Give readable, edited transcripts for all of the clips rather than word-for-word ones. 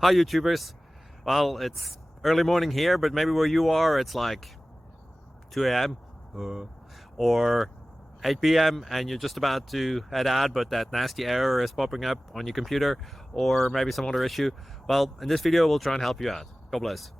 Hi YouTubers. Well, it's early morning here, but maybe where you are it's like 2 a.m. or 8 p.m. and you're just about to head out, but that nasty error is popping up on your computer, or maybe some other issue. Well, in this video we'll try and help you out. God bless.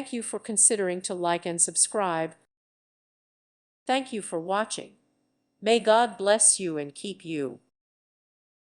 Thank you for considering to like and subscribe. Thank you for watching. May God bless you and keep you.